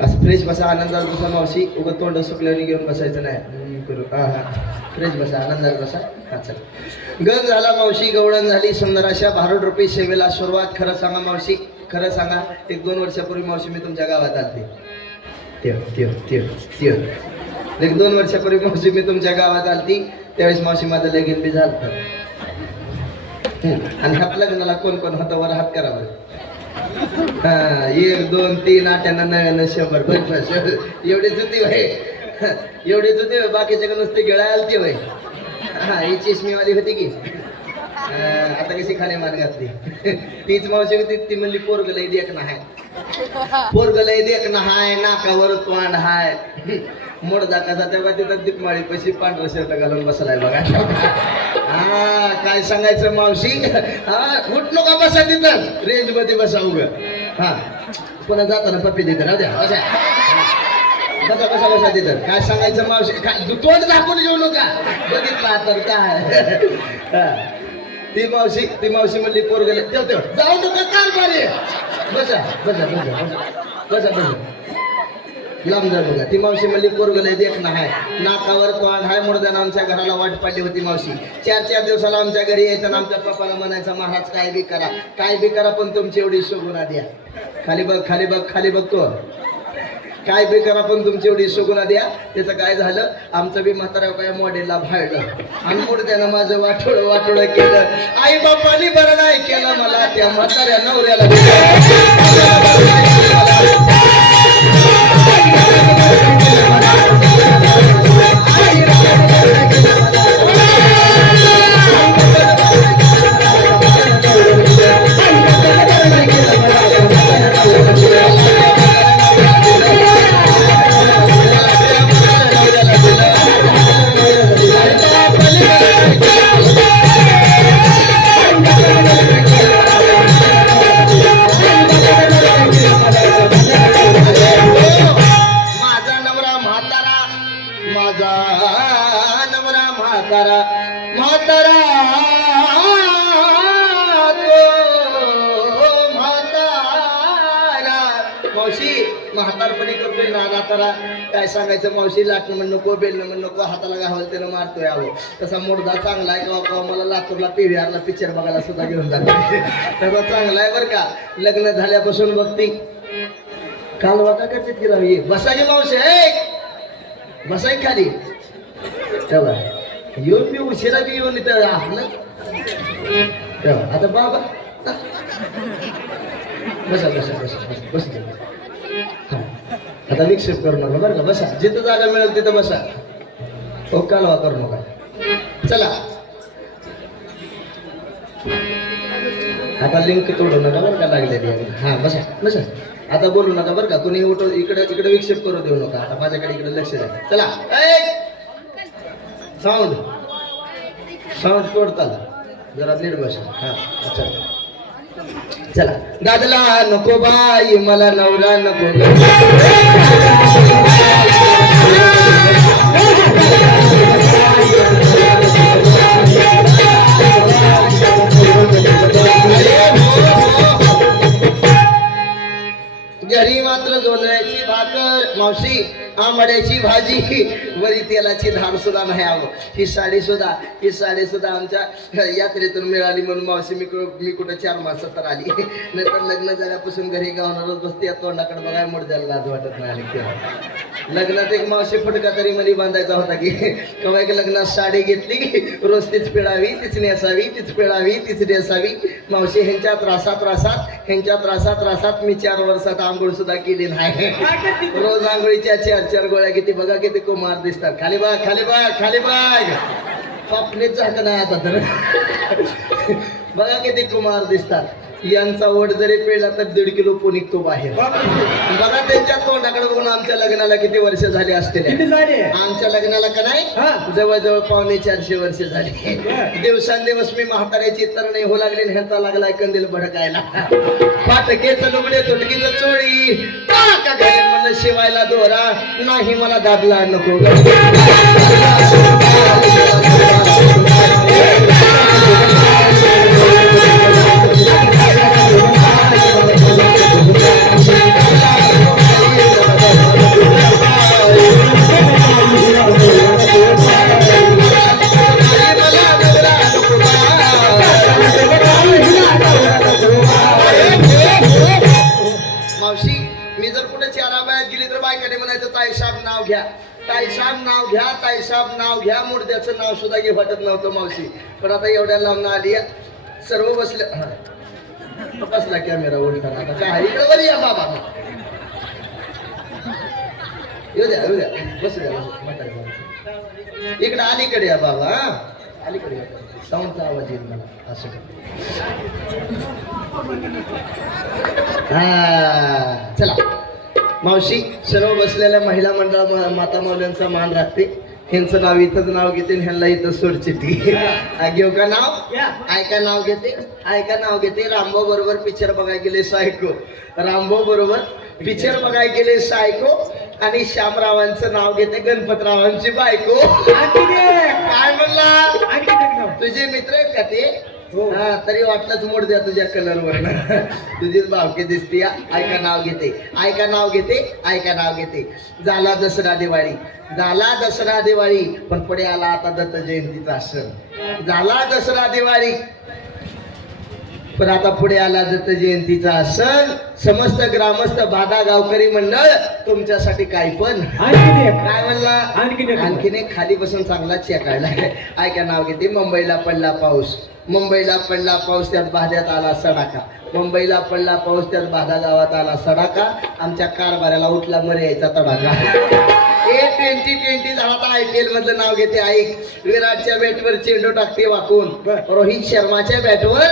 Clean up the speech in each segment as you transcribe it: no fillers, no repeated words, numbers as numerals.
असं फ्रेश बसा, आनंदात बसा मावशी. उगत तोंड सुकल्याने घेऊन बसायचं नाही. करू हा हा, फ्रेश बसा, आनंदात बसा. हा चल. गण झाला मावशी, गवळण झाली. सुंदर अशा भारूड रुपी सेवेला सुरुवात. खरं सांगा मावशी, खरं सांगा, 1-2 वर्षापूर्वी मावशी मी तुमच्या गावात आलते. एक 2 वर्षापूर्वी मावशी मी तुमच्या गावात आलती. त्यावेळेस मावशी माझं लगीन बी झालं. आणि हात लग्नाला कोण कोण होतं वर हात करावं. हा, 1 2 3 8 9 100 बस एवढीच होती भाई. एवढीच होती. बाकीच्या नुसते गिळा आलती भाई. हा, ही चष्मीवाली होती की आता कशी खाणे मान घातली. तीच मावशी होती. ती म्हणली पोरग लय देखणं हाय, पोरग लय देखणं हाय, नाकावर तोंड हाय. मोडदा कसा तेव्हा तिथं दीपमाळी पशी पांढरा शर्ट घालून बसलाय बघा. हा, काय सांगायचं मावशी. हा, उठ नका बसा तिथं, रेंज मध्ये बसा उग. हा, पुन्हा जाताना पप्पी देते ना द्या. बसा बसा बसा तिथं. काय सांगायचं मावशी, काय तोंड दाखवून घेऊ नका. बघितला तर काय. ती मावशी म्हणली पोरगले जाऊ नका काल बारे. बसा बसा बसा बसा बसा लांब जा बघा. ती मावशी म्हणली पोरगले देखणं हाय, नाकावर तोंड हाय. मुडद्यानं आमच्या घराला वाट पडली होती मावशी. 4-4 दिवसाला आमच्या घरी यायचं आणि आमच्या पप्पाला म्हणायचा, महाराज काय बी करा, काय बी करा, पण तुमची एवढी शोभुना द्या. खाली बघ खाली बघ खाली बघतो. काय बी करा पण तुमची एवढी शोभुना द्या. त्याचं काय झालं, आमचं बी म्हातारा काय मॉडेलला भाळलं आणि मुडद्यानं माझं वाटोळं केलं. आई बापानी बरं नाही केलं मला, त्या म्हाताऱ्या नवऱ्याला म्हातारपणी करतोय नाना तारा. काय सांगायचं मावशी, लाटणं म्हण नको, बेलणं म्हण नको, हाताला गावाल त्यानं मारतोय. आहो तसा मुडदा चांगला आहे का मला लातूरला PVRला पिक्चर बघायला सुद्धा घेऊन जातो. तसा चांगला आहे बरं का. लग्न झाल्यापासून बघती कालवा का करते तिला. बसायची मावशी, बसाय खाली तेव्हा येऊन मी उशिरा बी येऊन इथं आपलं तेव्हा. आता बाबा बसा बसा बसा बस. आता विक्षेप करू नका बरं का. बसा, जिथं जागा मिळेल तिथं बसा. हो, कालवा करू नका. चला आता लिंक तोडू नका बरं का लागलेली. हा, बसा बसा. आता बोलू नका बरं का. कुणी उठो इकडे विक्षेप करू देऊ नका. आता माझ्याकडे इकडे लक्ष द्या. चला, साऊंड तोडता जरा नीट बसा. हा, अच्छा चला. दादला नको बाई, मला नवरा नको. घरी मात्र जोंधळ्याची भाकर मावशी, आंबड्याची भाजी, वरी तेलाची धार सुद्धा नाही. आवं ही साडी सुद्धा आमच्या यात्रेतून मिळाली म्हणून मावशी मी कुठं 4 मासात तर आली. नाहीतर लग्न झाल्यापासून घरी गावणारच बसते. या तोंडाकडे बघाय मुडद्याला लाज वाटत नाही. आणि लग्नात एक मावशी फटका तरी मनी बांधायचा होता की केव्हा एक लग्नात साडी घेतली, रोज तीच पिळावी, तीच नेसावी, तीच पिळावी, तीच नेसावी. मावशी ह्यांच्या त्रासात मी 4 वर्षात आंघोळ सुद्धा केली नाही. रोज आंघोळीच्या 4 गोळ्या किती बघा, किती कुमार दिसतात. खाली बाग खाली बाग खाली बाग पापणीच झालं नाही आता तर. बघा किती कुमार दिसतात. यांचा ओढ जरी पिळला तर 1.5 किलो पोट निघतो बाहेर. बघा त्यांच्या तोंडाकडे बघून आमच्या लग्नाला किती वर्ष झाली असतील. आमच्या लग्नाला का नाही जवळजवळ 450 वर्ष झाली. दिवसांदिवस मी म्हाताऱ्याची तर नाही हो लागली. ह्यांचा लागलाय कंदील भडकायला. फाटकेच लुगडे तुटकीच चोळी का घरी म्हणलं शिवायला दोरा नाही, मला दाबला नको. मावशी मी जर कुठे चाराबायात गेली तर बायकाने म्हणायचं ताईसाहेब नाव घ्या, ताईसाहेब नाव घ्या, ताईसाहेब नाव घ्या. मुर्द्याचं नाव सुद्धा घे वाटत नव्हतं मावशी. पण आता एवढ्या लांब आली सर्व बसले. बसला कॅमेरा उलटाना. आता काय इकडे वर या बाबा. येऊ द्या येऊ द्या बसू द्या. इकडे अलीकडे या बाबा. अलीकडे या. साऊंडचा आवाज येईल मला असं. हा चला मावशी सर्व बसलेल्या महिला मंडळ माता मौल्यांचा मान राखते. ह्यांचं नाव इथंच नाव घेते, ह्यांना इथं सोडचिट्टी घेऊ का नाव. ऐका नाव घेते, ऐका नाव घेते. रामभाऊ बरोबर पिक्चर बघायला गेले सायको. रामभाऊ बरोबर पिक्चर बघायला गेले सायको. आणि श्यामरावांचं नाव घेते गणपतरावांची बायको. काय म्हणला तुझे मित्र आहेत का ते. हा तरी वाटलंच मोड द्या तुझ्या कलरवर. तुझीच भावकी दिसते. ऐका नाव घेते, ऐका नाव घेते, ऐका नाव घेते. झाला दसरा दिवाळी, झाला दसरा दिवाळी. पण पुढे आला आता दत्त जयंतीचा सण. झाला दसरा दिवाळी पण आता पुढे आला दत्त जयंतीचा सण. समस्त ग्रामस्थ बाधा गावकरी मंडळ तुमच्यासाठी काय पण काय म्हणला. आणखीन एक खाली बसून चांगला चेकायला. ऐका नाव घेते. मुंबईला पडला पाऊस, मुंबईला पडला पाऊस त्यात बाध्यात आला सडाका. मुंबईला पडला पाऊस त्यात बाधा गावात आला सडाका. आमच्या कारभाराला उठला मरे यायचा तडाका. 2020 झाला तर IPL मधलं नाव घेते. ऐक. विराटच्या बॅटवर चेंडू टाकते वाकून, रोहित शर्माच्या बॅटवर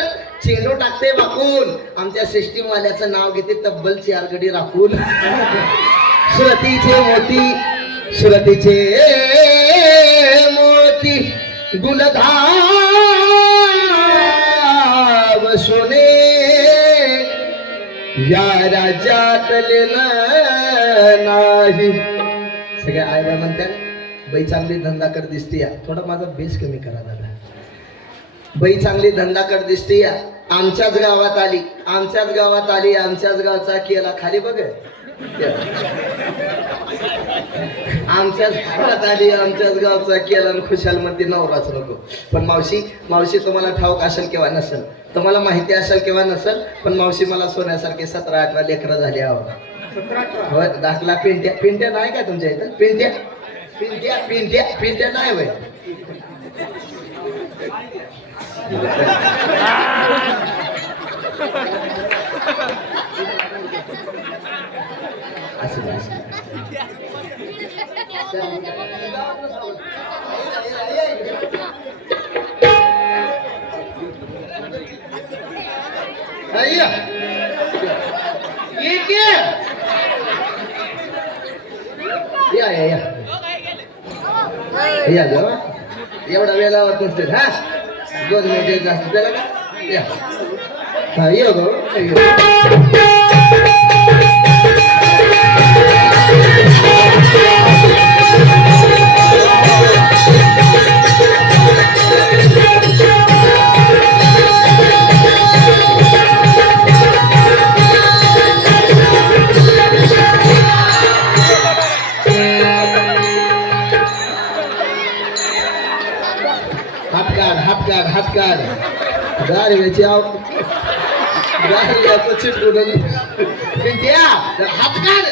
चेंडू टाकते वाकून. आमच्या सिस्टीम वाल्याचं नाव घेते तब्बल 4 गडी राखून. सुरतीचे मोती, सुरतीचे मोती गुलधाव सोने या राज्यातले नाही. सगळ्या आईबा म्हणतात बाई चांगली धंदा कर दिसते. थोडा माझा बेस कमी करा दादा. बाई चांगली धंदा कर दिसते. आमच्याच गावात आली, आमच्याच गावात आली, आमच्याच गावचा केला. खाली बघ आमच्याच गावात आली, आमच्याच गावचा केला. खुशाल मध्ये नवराच नको. पण मावशी, मावशी तुम्हाला ठाऊक असेल किंवा नसेल, तुम्हाला माहिती असेल किंवा नसेल, पण मावशी मला सोन्यासारखे 17-18 लेकरं झाली. हो दाखला पिंट्या, पिंट्या नाही का तुमच्या इथं. पिंट्या पिंट्या पिंट्या पिंट्या नाही वय. या एवढा वेळ लावत नसते. हा 2 मिनिटे जास्त त्याला का. या हा ये गो. हात काढ गारव्याची गारव्याचं चिटकून पिंट्या हात काढ.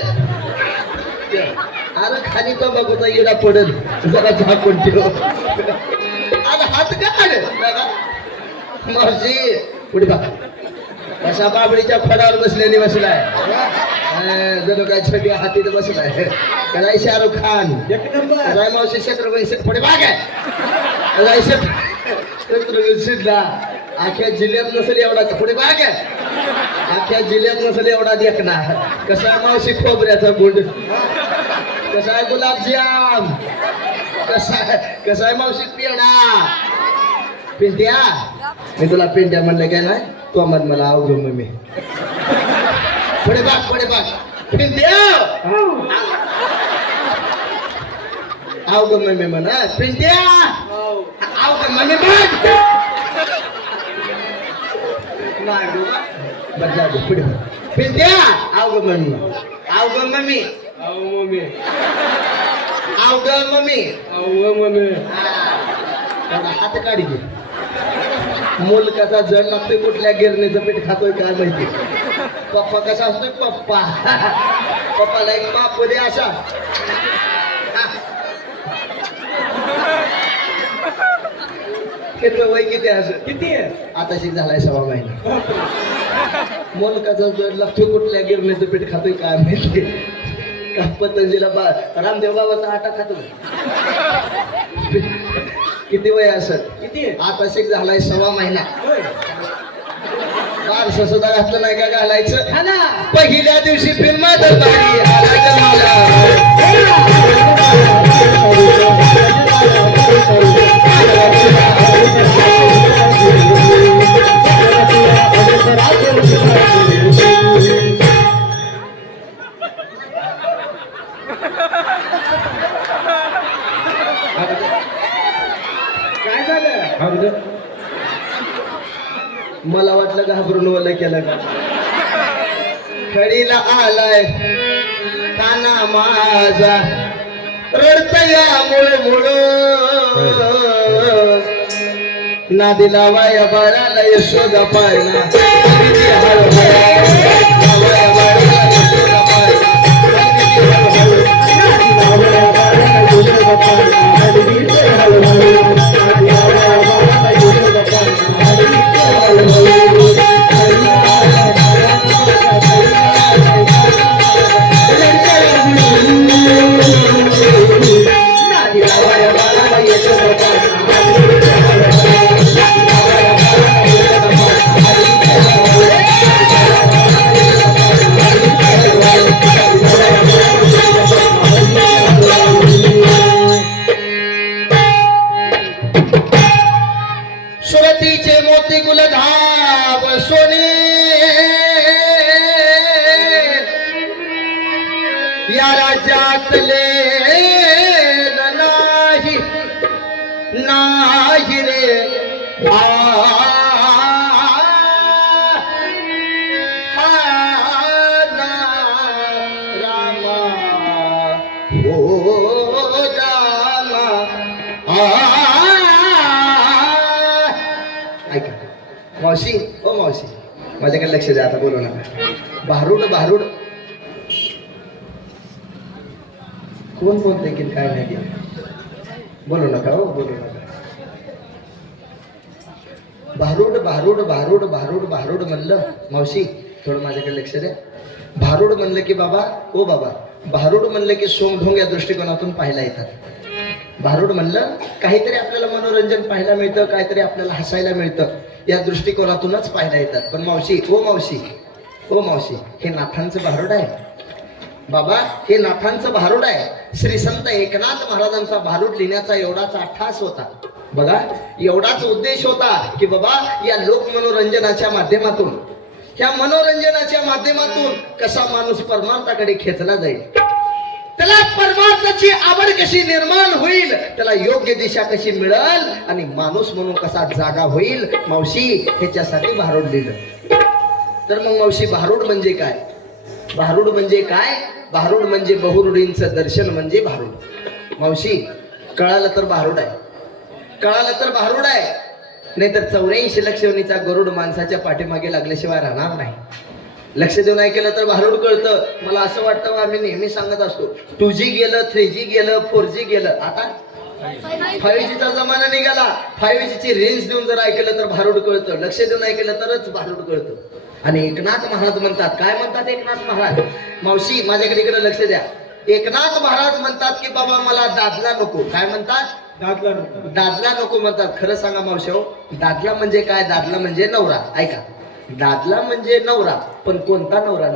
अरे खाली तो बघूचा इडा पडल जरा झाकून ठेव. अरे हात काढ. मावशी पुढे बघ कशा बाबळीच्या फडावर बसल्याने बसलाय. जणू काय छबी हातीत बसलाय. काय शाहरुख खान. काय मावशी शत्रुघ्न पुढे बाग आहे. शत्रुघ्न आख्या जिल्ह्यात नसेल एवढा. पुढे बाग आहे. आख्या जिल्ह्यात नसेल एवढा देखणार. कसा मावशी खोबऱ्याचा गुंड, कसा आहे गुलाबजाम, कसा आहे मावशी पेढा. पिंट्या मी तुला पिंट्या म्हणलं काय नाही. तो म्हण मला अवघ मी. पुढे बाग, पुढे बाग. पिंट्या अवघ मी म्हणा. पिंट्या अवघ मम्मी बघ. पुढे पिंट्या अवघ मम्मी, अवघ मम्मी, मम्मी अवघ मम्मी, अवघ मम्मी. हात काढी घे. मुलकाचा जड लागतोय कुठल्या गिरणीचं पीठ खातोय काय माहिती. पप्पा कसा असतोय पप्पा पप्पाला एक बाप दे असा त्याचं वय किती असं किती आहे आता शिक झालाय 6 महिना मोलकाचा जोड लागतो कुठल्या गिरणीचं पीठ खातोय काय माहिती का पतंजलीला रामदेव बाबाचा आटा खातो किती वय असत किती आहे आता शिक झालाय 6 महिना होय. बारसं सुद्धा घातलं नाही का घालायचं हा ना पहिल्या दिवशी फिल्मात बारी आला जन्माला. काय झालं मला वाटलं घाबरून वलं केलं का खडीला आलाय काना माझा रडतया मुळ नादी लावाया बाळाला यशोदा पाळणा किती हळूहळू लावाया बाळाला यशोदा पाळणा किती हळूहळू लावाया बाळाला यशोदा पाळणा किती हळूहळू लावाया बाळाला यशोदा पाळणा किती हळूहळू सुरतीचे मोती गुलधाव सोने या राज्यातले नाही नाही रे रामा हो रामा ऐका मावशी ओ मावशी माझ्याकडे लक्ष द्या आता बोलू नका भारूड भारूड कोण बोलते की काय नाही बोलू नका हो बोलू नका भारूड भारूड भारूड भारूड भारूड म्हणलं मावशी थोडं माझ्याकडे लक्ष द्या भारूड म्हणलं की बाबा ओ बाबा भारूड म्हणलं की सोंगढोंग या दृष्टिकोनातून पाहायला येतात भारूड म्हणलं काहीतरी आपल्याला मनोरंजन पाहायला मिळतं काहीतरी आपल्याला हसायला मिळतं या दृष्टिकोनातूनच पाहायला येतात पण मावशी ओ मावशी हे नाथांचं भारूड आहे बाबा हे नाथांचं भारूड आहे श्री संत एकनाथ महाराजांचा भारूड लिहिण्याचा एवढाच अट्ठास होता बघा एवढाच उद्देश होता की बाबा या लोक मनोरंजनाच्या माध्यमातून ह्या मनोरंजनाच्या माध्यमातून कसा माणूस परमार्थाकडे खेचला जाईल त्याला परमार्थाची आवड कशी निर्माण होईल त्याला योग्य दिशा कशी मिळेल आणि माणूस म्हणून कसा जागा होईल मावशी ह्याच्यासाठी भारूड लिहिलं तर मग मावशी भारूड म्हणजे काय भारूड म्हणजे काय भारूड म्हणजे बहुरूढींचं दर्शन म्हणजे भारूड मावशी कळालं तर भारूड आहे नाहीतर 84 लक्षवणीचा गरुड माणसाच्या पाठीमागे लागल्याशिवाय राहणार नाही लक्ष देऊन ऐकलं तर भारूड कळतं मला असं वाटतं आम्ही नेहमी सांगत असतो 2G गेलं 3G गेलं 4G गेलं आता 5G चा जमाना निघाला 5G ची रेंज देऊन जर ऐकलं तर भारूड कळतं लक्ष देऊन ऐकलं तरच भारूड कळतं आणि एकनाथ महाराज म्हणतात काय म्हणतात एकनाथ महाराज मावशी माझ्याकडे इकडे लक्ष द्या एकनाथ महाराज म्हणतात की बाबा मला दादला नको काय म्हणतात दादला नको म्हणतात खरं सांगा मावशी दादला म्हणजे काय दादला म्हणजे नवरा ऐका दादला म्हणजे नवरा पण कोणता नवरा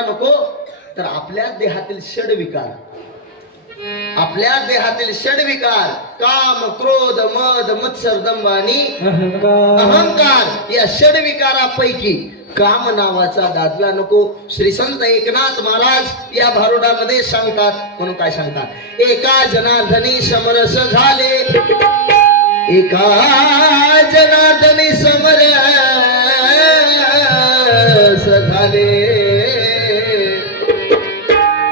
नको तर आपल्या देहातील षड विकार काम क्रोध मद मत्सर दंभ आणि अहंकार या षड विकारापैकी काम नावाचा दादला नको श्री संत एकनाथ महाराज या भारुडामध्ये सांगतात म्हणून काय सांगतात एका जनार्दनी समरस झाले एका जनार्दनी समरस झाले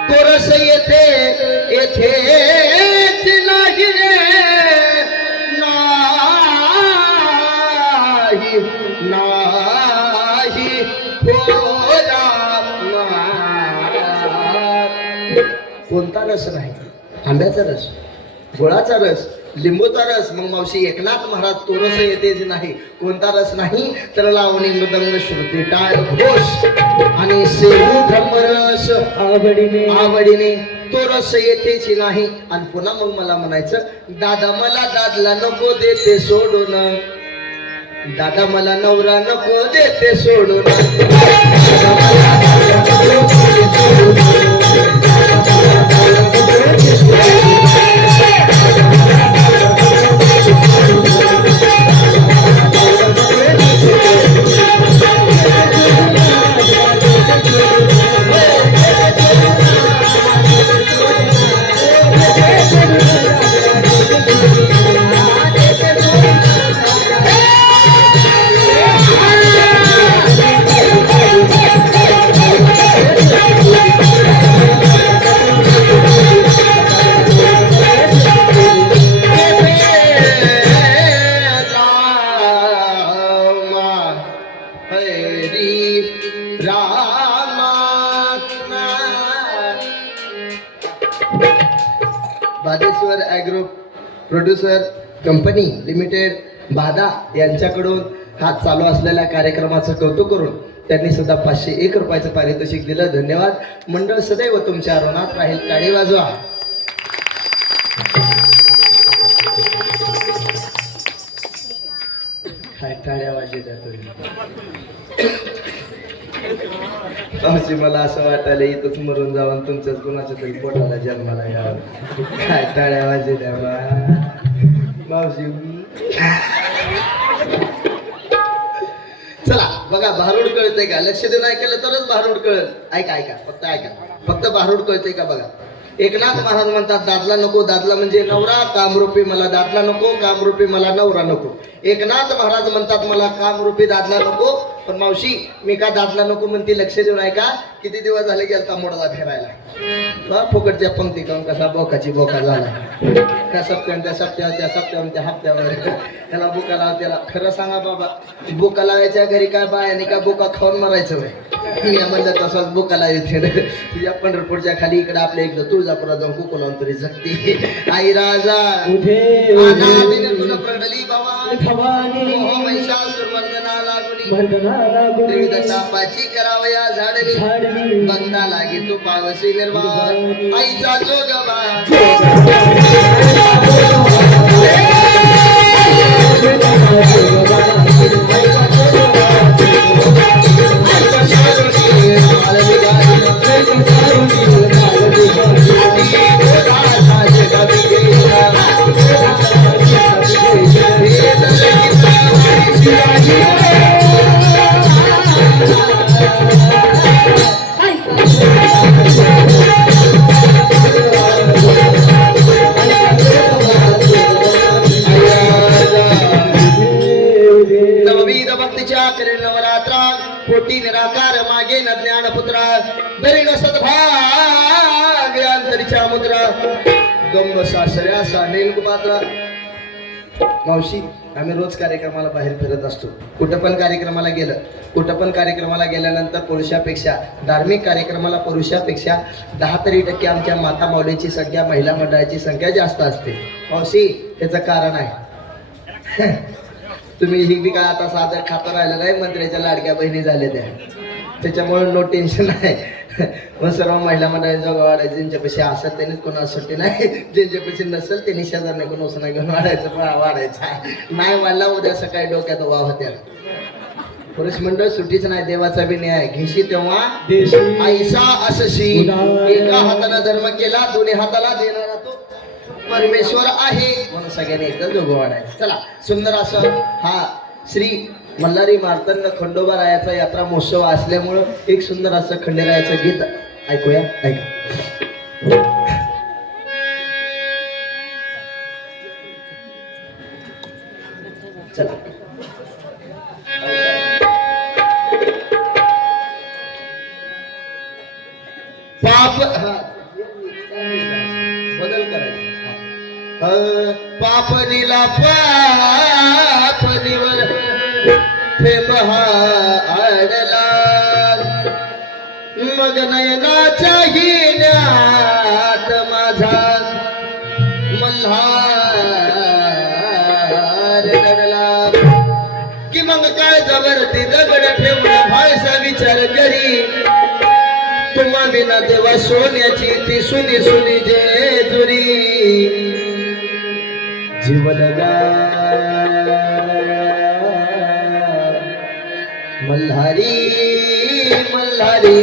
कोरस येथे नाही रे नाही कोणता रस नाही? आंब्याचा रस, गुळाचा रस, लिंबूचा रस. मग मावशी एकनाथ महाराज तो रस येतेच नाही. कोणता रस नाही? तर लावणी मृदंग श्रुती टाळ घोष आणि सेवू ब्रह्मरस आवडीने तो रस येतेच नाही. आणि पुन्हा मग मला म्हणायचं, दादा मला दादला नको देते सोडून, दादा मला नवरा नको देते सोडून, बादेश्वर ॲग्रो प्रोड्युसर कंपनी लिमिटेड बादा यांच्याकडून हा चालू असलेल्या कार्यक्रमाचं कौतुक करून त्यांनी सुद्धा 501 रुपयाचं पारितोषिक दिलं. धन्यवाद. मंडळ सदैव तुमच्या ऋणात राहील. टाळी वाजवा. काय टाळ्या वाजवत्या तुम्ही? मावशी मला असं वाटायला इथंच मरून जाऊन तुमच्याच कुणाच्या तरी पोटाला जन्माला यावं. काय टाळ्या वाजवत्या मावशी. चला बघा, भारूड कळतंय का? लक्ष देऊन ऐकलं तरच भारूड कळत. ऐका ऐका, फक्त ऐका, फक्त भारूड कळतंय का बघा. एकनाथ महाराज म्हणतात, दादला नको. दादला म्हणजे नवरा. कामरूपी मला दादला नको, कामरूपी मला नवरा नको. एकनाथ महाराज म्हणतात, मला कामरूपी दादला नको. पण मावशी मी का दादला नको म्हणते? लक्ष देऊन ऐका. किती दिवस झाले गेलता मोडला फिरायला, फुकटच्या पंक्ती काऊन कसा बोकाची बोका झाला. त्या सप्त्यावर त्या सप्त्यावर त्या सप्त्यावर त्या हप्त्यावर त्याला बोका लाव. त्याला खरं सांगा बाबा, बोका लावायच्या घरी काय बायाने का बोका खाऊन मरायचं वय? मी म्हणलं तसाच बोका लावायचे. तुझ्या पंढरपूरच्या खाली इकडे आपल्या इकडं तुळजापुरात जाऊन कुकू लावून तरी जगती. आई राजा प्रडली बाबा महिषासुर मर्दना लागुनी त्रिविध तापाची करावया झाडणी बंदा लागे तू पावसी निर्माण आईचा जोगवा. कोटी निराकार मागे न ज्ञानपुत्रा दरी न सद्भाग अंतरीच्या मुद्रा गंग सासऱ्यासा नेलकुमात्रा. मावशी आम्ही रोज कार्यक्रमाला बाहेर फिरत असतो. कुठं पण कार्यक्रमाला गेलं, कुठं पण कार्यक्रमाला गेल्यानंतर पुरुषापेक्षा, धार्मिक कार्यक्रमाला पुरुषापेक्षा 10 तरी टक्के आमच्या माता माऊलीची संख्या, महिला मंडळाची संख्या जास्त असते. मावशी त्याचं कारण आहे. तुम्ही ही बी काय आता साधं खातं राहिलं नाही, मंत्र्याच्या लाडक्या बहिणी झाल्या त्या, त्याच्यामुळे नो टेन्शन आहे. मग सर्व महिला मंडळाची जवळ वाढायचं. ज्यांच्यापाशी असेल त्यांनीच कोणाला सुट्टी नाही, ज्यांच्यापाशी नसेल त्यांनी शेजारने कोण उसना घेऊन वाढायचं वाढायचं नाही. वाढला उद्या सकाळी डोक्यात वाव होत्या. पुरुष मंडळ सुट्टीच नाही. देवाचा बी न्याय घेशी तेव्हा ऐसा असशी. एका हाताला धर्म केला, दोन्ही हाताला देणारा तो परमेश्वर आहे. म्हणून सगळ्यांनी एकदम जोगं वाढायचं. चला सुंदर असं हा श्री मल्हारी मार्तंड खंडोबा रायाचा यात्रा महोत्सव असल्यामुळं एक सुंदर असं खंडेरायाचं गीत ऐकूया. ऐका. चला पाप बदल करायचा. पाप नीला पाप निवर प्रेम हा आडला मग नयनाच्या हिण्यात माझा मल्हार रडला की मग काय जबरती दगड ठेवून भाळसा विचार करी तुम्हा बिना देवा सोन्याची ती सुनी सुनी जेजुरी जीवलगा मल्हारी मल्हारी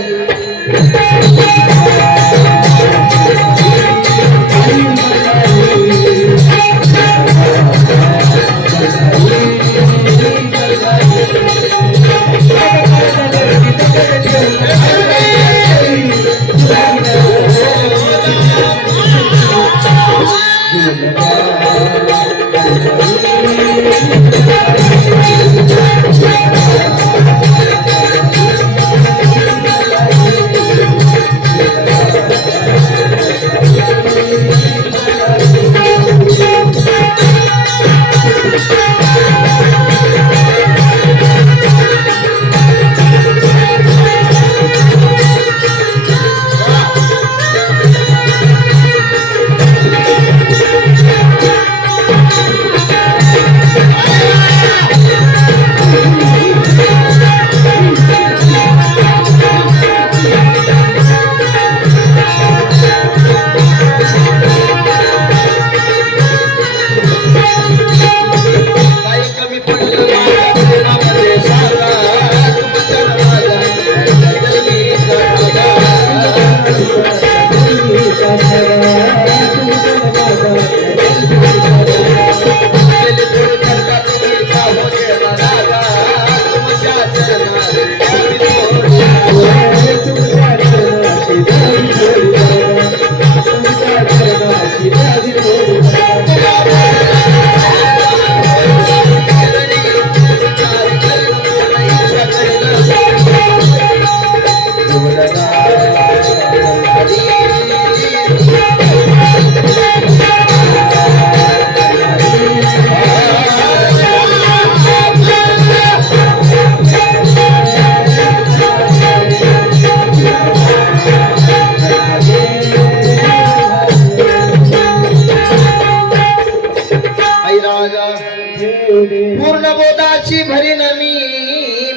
पूर्ण बोधाची भरी नमी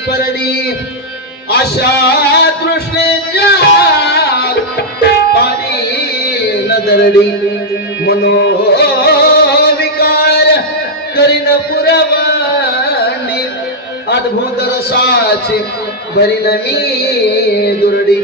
परडी आशा तृष्णेच्या पाणी नदरडी मनोविकार करीन पुरवाणी अद्भुत रसाची भरी नमी दुरडी